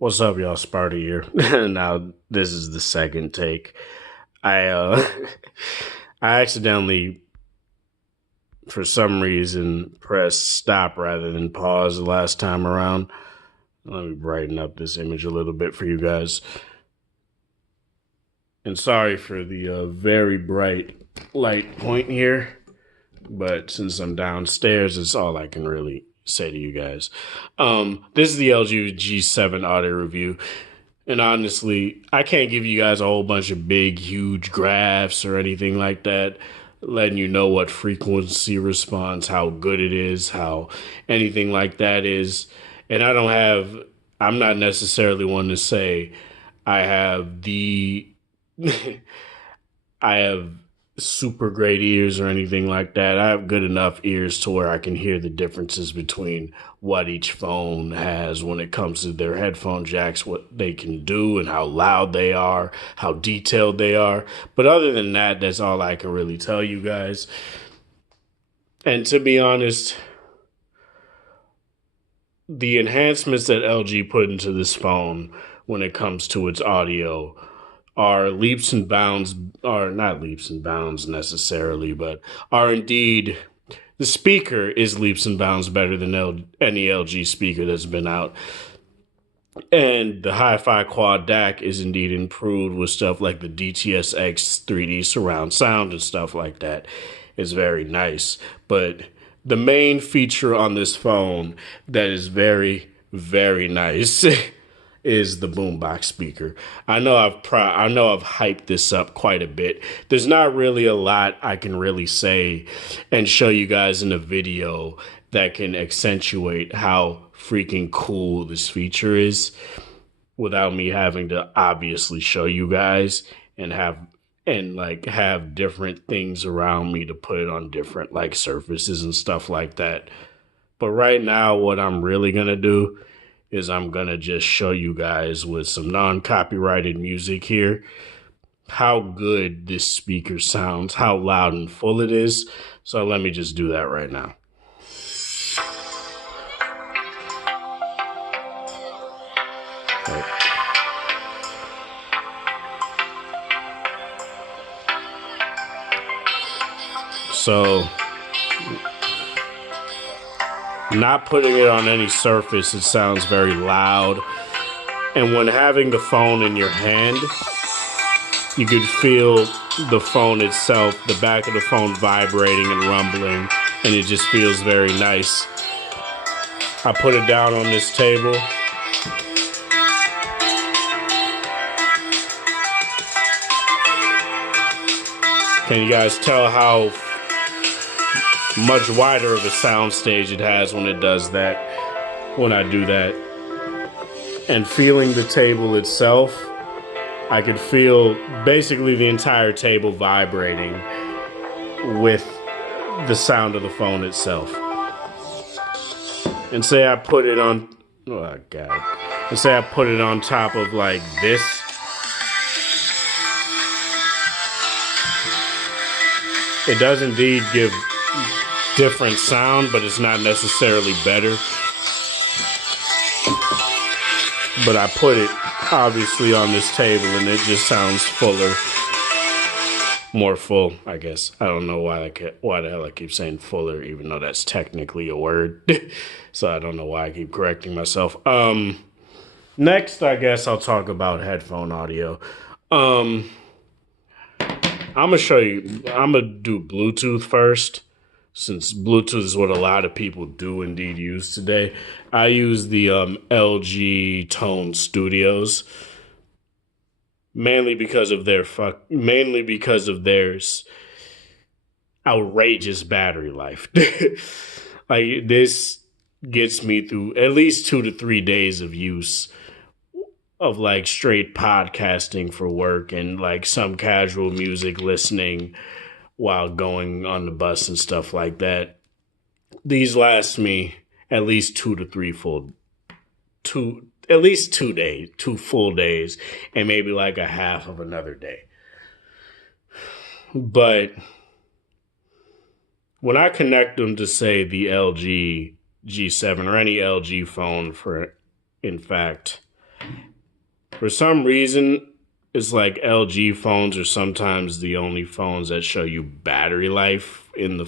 What's up, y'all? Sparta here. Now, this is the second take. I I accidentally, for some reason, pressed stop rather than pause the last time around. Let me brighten up this image a little bit for you guys. And sorry for the very bright light point here, but since I'm downstairs, it's all I can really say to you guys. This is the LG G7 audio review. And honestly, I can't give you guys a whole bunch of big, huge graphs or anything like that, letting you know what frequency response, how good it is, how anything like that is. And I'm not necessarily one to say I have I have super great ears or anything like that. I have good enough ears to where I can hear the differences between what each phone has when it comes to their headphone jacks, what they can do and how loud they are, how detailed they are. But other than that, that's all I can really tell you guys. And to be honest, the enhancements that LG put into this phone when it comes to its audio are leaps and bounds, are not leaps and bounds necessarily, but are indeed, the speaker is leaps and bounds better than any LG speaker that's been out. And the hi-fi Quad DAC is indeed improved with stuff like the DTS:X 3D surround sound and stuff like that. It's very nice. But the main feature on this phone that is very, very nice is the Boombox speaker. I know I've hyped this up quite a bit. There's not really a lot I can really say and show you guys in a video that can accentuate how freaking cool this feature is without me having to obviously show you guys and have different things around me to put on different like surfaces and stuff like that. But right now, what I'm really gonna do is I'm gonna just show you guys with some non-copyrighted music here how good this speaker sounds, how loud and full it is. So let me just do that right now. Okay. So, not putting it on any surface, it sounds very loud. And when having the phone in your hand, you could feel the phone itself, the back of the phone vibrating and rumbling, and it just feels very nice. I put it down on this table. Can you guys tell how much wider of a sound stage it has when it does that, when I do that? And feeling the table itself, I could feel basically the entire table vibrating with the sound of the phone itself. And say I put it on, oh God, and say I put it on top of like this. It does indeed give different sound, but it's not necessarily better. But I put it obviously on this table and it just sounds fuller, more full, I guess. I don't know why the hell I keep saying fuller, even though that's technically a word. So I don't know why I keep correcting myself. Next, I guess I'll talk about headphone audio. I'm gonna do Bluetooth first, since Bluetooth is what a lot of people do indeed use today. I use the LG Tone Studios mainly because of their outrageous battery life. Like, this gets me through at least 2 to 3 days of use of like straight podcasting for work and like some casual music listening while going on the bus and stuff like that. These last me at least 2 full days, and maybe like a half of another day. But when I connect them to, say, the LG G7 or any LG phone, for in fact, For some reason, it's like LG phones are sometimes the only phones that show you battery life in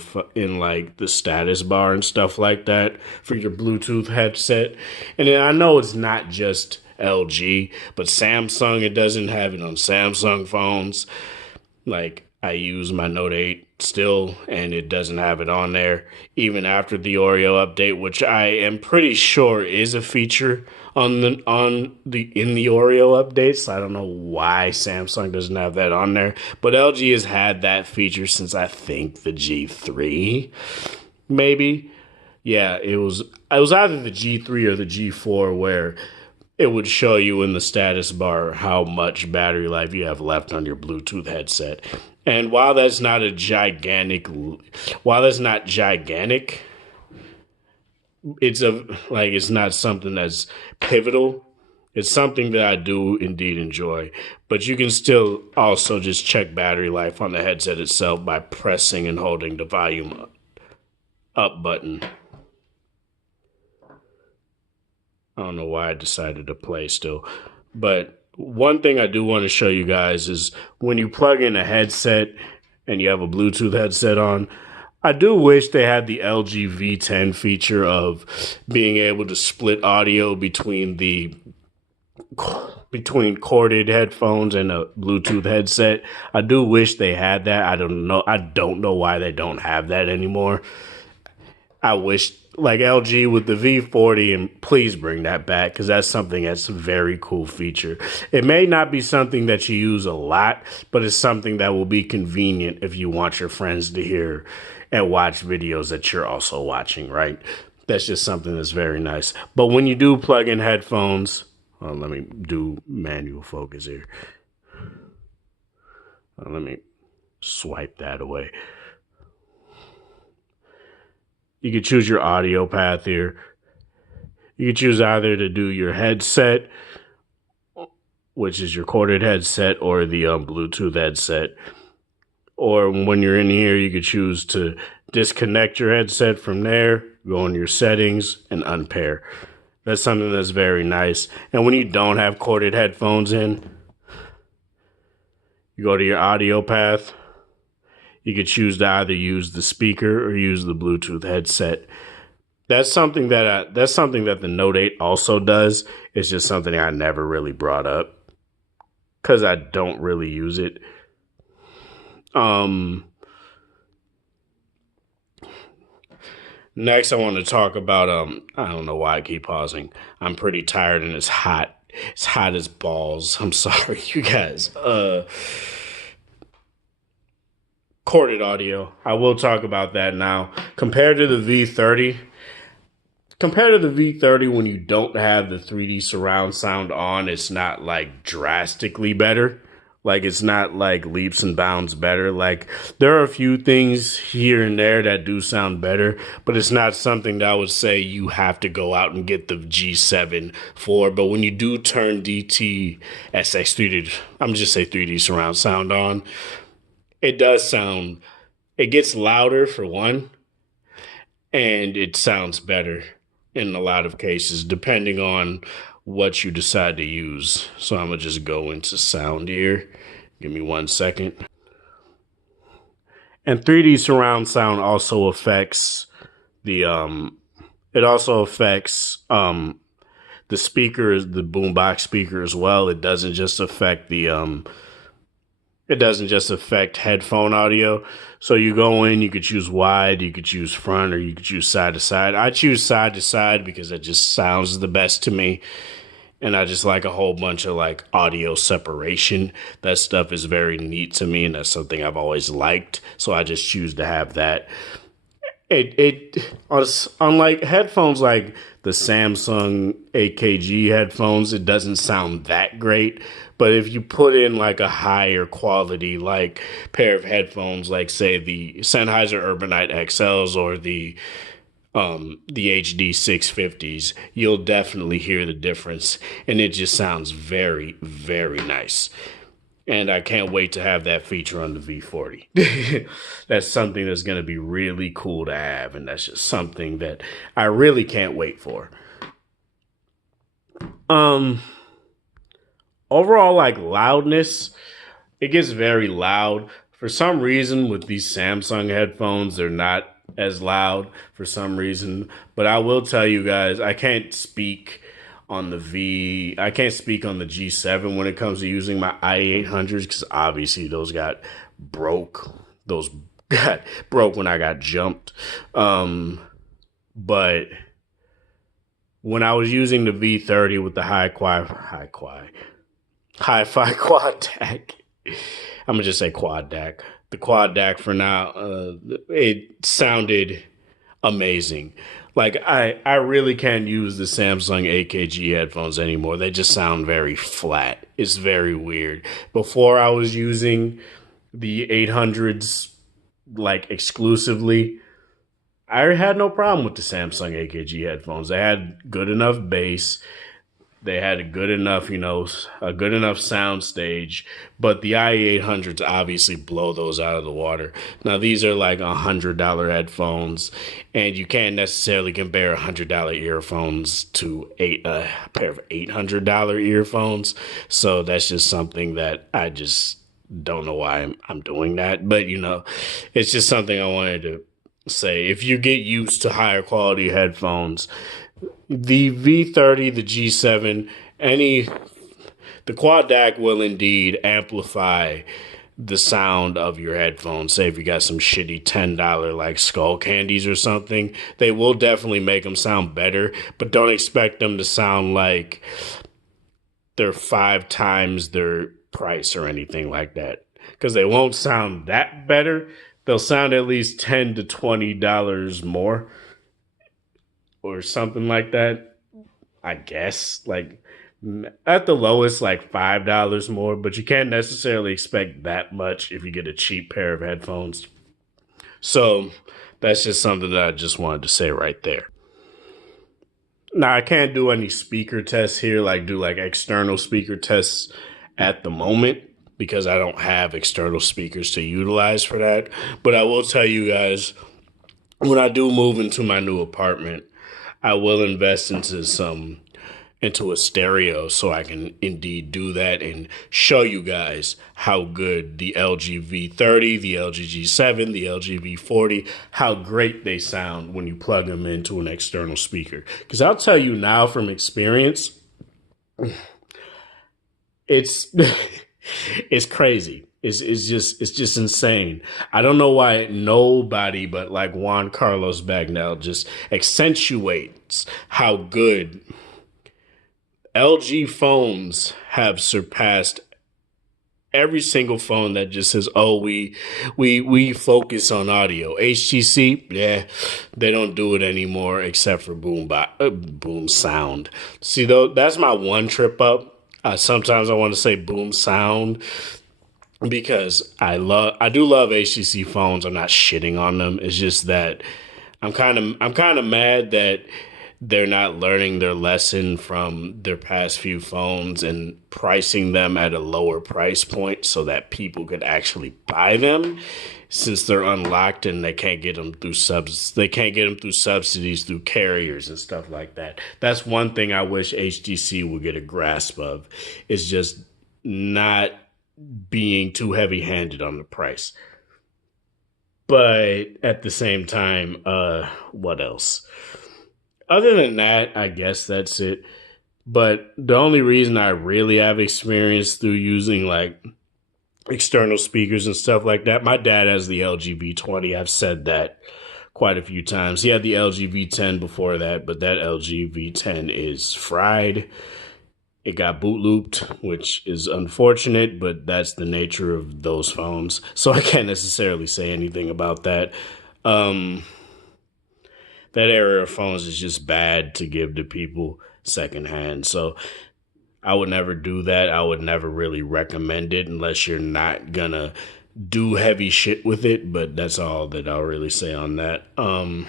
like the status bar and stuff like that for your Bluetooth headset. And then I know it's not just LG, but Samsung, it doesn't have it on Samsung phones. Like I use my Note 8 still, and it doesn't have it on there, even after the Oreo update, which I am pretty sure is a feature on the in the Oreo updates. I don't know why Samsung doesn't have that on there, but LG has had that feature since I think the G3, maybe. Yeah, it was either the G3 or the G4 where it would show you in the status bar how much battery life you have left on your Bluetooth headset. And while that's not gigantic, it's not something that's pivotal. It's something that I do indeed enjoy, but you can still also just check battery life on the headset itself by pressing and holding the volume up button. I don't know why I decided to play still. But one thing I do want to show you guys is when you plug in a headset and you have a Bluetooth headset on, I do wish they had the LG V10 feature of being able to split audio between corded headphones and a Bluetooth headset. I do wish they had that. I don't know why they don't have that anymore. I wish, like LG with the V40, and please bring that back because that's something that's a very cool feature. It may not be something that you use a lot, but it's something that will be convenient if you want your friends to hear and watch videos that you're also watching, right? That's just something that's very nice. But when you do plug in headphones, let me do manual focus here. Let me swipe that away. You can choose your audio path here. You can choose either to do your headset, which is your corded headset, or the Bluetooth headset. Or when you're in here, you could choose to disconnect your headset from there, go in your settings, and unpair. That's something that's very nice. And when you don't have corded headphones in, you go to your audio path. You could choose to either use the speaker or use the Bluetooth headset. That's something that the Note 8 also does. It's just something I never really brought up because I don't really use it. Next, I want to talk about I don't know why I keep pausing. I'm pretty tired and it's hot. It's hot as balls. I'm sorry, you guys. Corded audio. I will talk about that now. Compared to the V30, when you don't have the 3D surround sound on, it's not like drastically better. Like it's not like leaps and bounds better. Like there are a few things here and there that do sound better, but it's not something that I would say you have to go out and get the G7 for. But when you do turn DT SX 3D, I'm just say 3D surround sound on, it does sound, it gets louder for one, and it sounds better in a lot of cases, depending on what you decide to use. So I'm going to just go into sound here. Give me 1 second. And 3D surround sound also affects the, the speakers, the Boombox speaker as well. It doesn't just affect headphone audio. So you go in, you could choose wide, you could choose front, or you could choose side to side. I choose side to side because it just sounds the best to me. And I just like a whole bunch of like audio separation. That stuff is very neat to me, and that's something I've always liked. So I just choose to have that. Unlike headphones like the Samsung AKG headphones, it doesn't sound that great. But if you put in like a higher quality like pair of headphones, like say the Sennheiser Urbanite XLs or the HD 650s, you'll definitely hear the difference, and it just sounds very, very nice. And I can't wait to have that feature on the V40. That's something that's going to be really cool to have, and that's just something that I really can't wait for. overall, like loudness, it gets very loud. For some reason, with these Samsung headphones, they're not as loud for some reason. But I will tell you guys, I can't speak on the G7 when it comes to using my i800s because obviously those got broke. Those got broke when I got jumped. But when I was using the V30 with the hi-fi quad DAC, I'm gonna just say quad DAC. The quad DAC for now, it sounded amazing. Like I really can't use the Samsung AKG headphones anymore. They just sound very flat. It's very weird. Before I was using the 800s like exclusively, I had no problem with the Samsung AKG headphones. They had good enough bass. They had a good enough sound stage, but the i800s obviously blow those out of the water. Now these are like $100 headphones, and you can't necessarily compare $100 earphones to a pair of $800 earphones. So that's just something that I just don't know why I'm doing that, but it's just something I wanted to say. If you get used to higher quality headphones, the V30, the G7, the Quad DAC will indeed amplify the sound of your headphones. Say if you got some shitty $10 like Skull Candies or something, they will definitely make them sound better, but don't expect them to sound like they're 5 times their price or anything like that, because they won't sound that better. They'll sound at least $10 to $20 more or something like that, I guess. Like at the lowest, like $5 more, but you can't necessarily expect that much if you get a cheap pair of headphones. So that's just something that I just wanted to say right there. Now, I can't do any speaker tests here, like do like external speaker tests at the moment, because I don't have external speakers to utilize for that. But I will tell you guys, when I do move into my new apartment, I will invest into a stereo so I can indeed do that and show you guys how good the LG V30, the LG G7, the LG V40, how great they sound when you plug them into an external speaker. Because I'll tell you now from experience, it's it's crazy. It's just insane. I don't know why nobody but like Juan Carlos Bagnell just accentuates how good LG phones have surpassed every single phone that just says, "Oh, we focus on audio." HTC, yeah, they don't do it anymore except for Boom Sound. See, though, that's my one trip up. Sometimes I want to say Boom Sound, because I do love HTC phones. I'm not shitting on them. It's just that I'm kind of mad that they're not learning their lesson from their past few phones and pricing them at a lower price point so that people could actually buy them, since they're unlocked and they can't get them through subsidies through carriers and stuff like that. That's one thing I wish HTC would get a grasp of, is just not being too heavy-handed on the price. But at the same time, what else? Other than that, I guess that's it. But the only reason I really have experience through using like external speakers and stuff like that, my dad has the LG V20. I've said that quite a few times. He had the LG V10 before that, but that LG V10 is fried. It got boot looped, which is unfortunate, but that's the nature of those phones. So I can't necessarily say anything about that. That area of phones is just bad to give to people secondhand. So I would never do that. I would never really recommend it unless you're not gonna do heavy shit with it. But that's all that I'll really say on that. The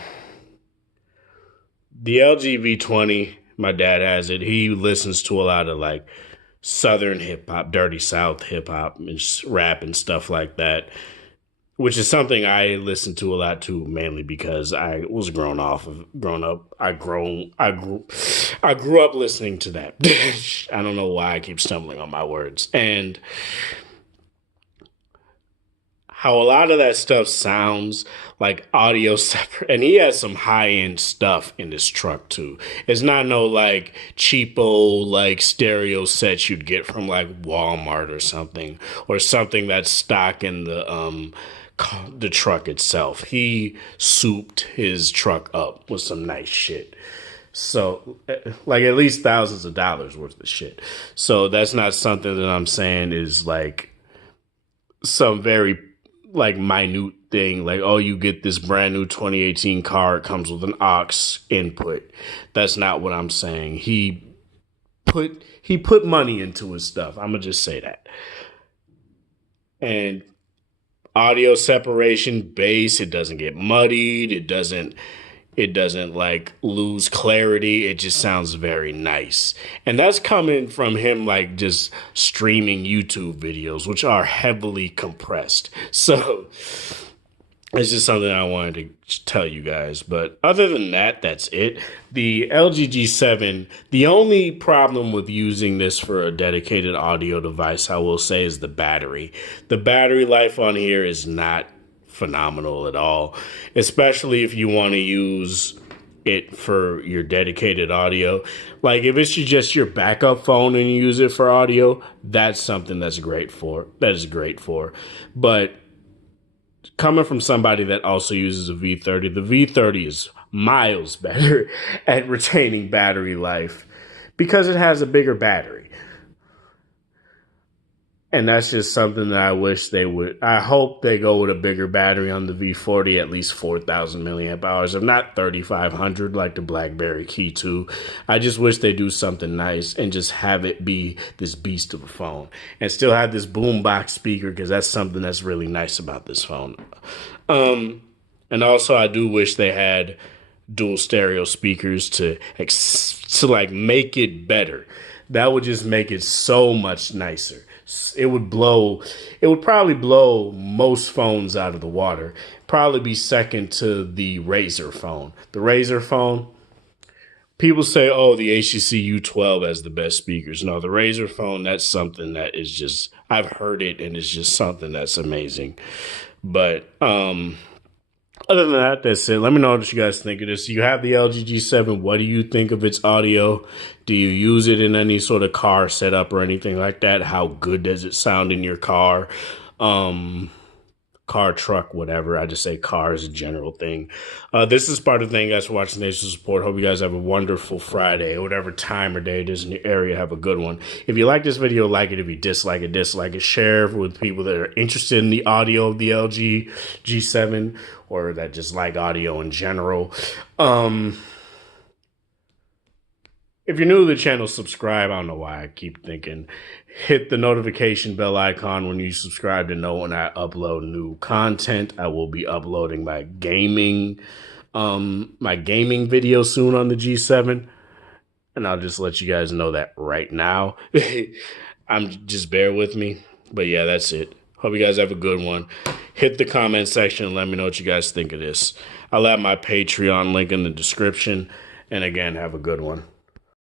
LG V20, my dad has it. He listens to a lot of like Southern hip hop, Dirty South hip hop, and rap and stuff like that. which is something I listen to a lot too, mainly because I was grown up. I grew up listening to that. I don't know why I keep stumbling on my words. And how a lot of that stuff sounds like audio separate, and he has some high end stuff in this truck too. It's not no like cheapo like stereo sets you'd get from like Walmart or something that's stock in the truck itself. He souped his truck up with some nice shit. So, like, at least thousands of dollars worth of shit. So that's not something that I'm saying is like some very like minute thing, like, oh, you get this brand new 2018 car, it comes with an aux input. That's not what I'm saying. He put money into his stuff. I'm gonna just say that. And audio separation, bass, it doesn't get muddied, it doesn't like lose clarity. It just sounds very nice. And that's coming from him like just streaming YouTube videos, which are heavily compressed. So it's just something I wanted to tell you guys. But other than that, that's it. The LG G7, the only problem with using this for a dedicated audio device, I will say, is the battery. The battery life on here is not phenomenal at all, especially if you want to use it for your dedicated audio. Like if it's just your backup phone and you use it for audio, that's something that is great for. But coming from somebody that also uses a V30, the V30 is miles better at retaining battery life because it has a bigger battery. And that's just something that I wish they would. I hope they go with a bigger battery on the V40, at least 4,000 milliamp hours, if not 3,500 like the BlackBerry Key 2. I just wish they do something nice and just have it be this beast of a phone and still have this Boombox speaker, because that's something that's really nice about this phone. And also, I do wish they had dual stereo speakers to like make it better. That would just make it so much nicer. It would probably blow most phones out of the water. Probably be second to the Razer phone. The Razer phone, people say, oh, the HTC U12 has the best speakers. No, the Razer phone, that's something that is just, I've heard it and it's just something that's amazing. But other than that, that's it. Let me know what you guys think of this. You have the LG G7. What do you think of its audio? Do you use it in any sort of car setup or anything like that? How good does it sound in your car? Car, truck, whatever. I just say car is a general thing. This is part of the thing, guys, for watching Nation Support. Hope you guys have a wonderful Friday, whatever time or day it is in your area. Have a good one. If you like this video, like it. If you dislike it, dislike it. Share it with people that are interested in the audio of the LG G7 or that just like audio in general. If you're new to the channel, subscribe. I don't know why I keep thinking. Hit the notification bell icon when you subscribe to know when I upload new content. I will be uploading my gaming video soon on the G7. And I'll just let you guys know that right now. Just bear with me. But yeah, that's it. Hope you guys have a good one. Hit the comment section and let me know what you guys think of this. I'll have my Patreon link in the description. And again, have a good one.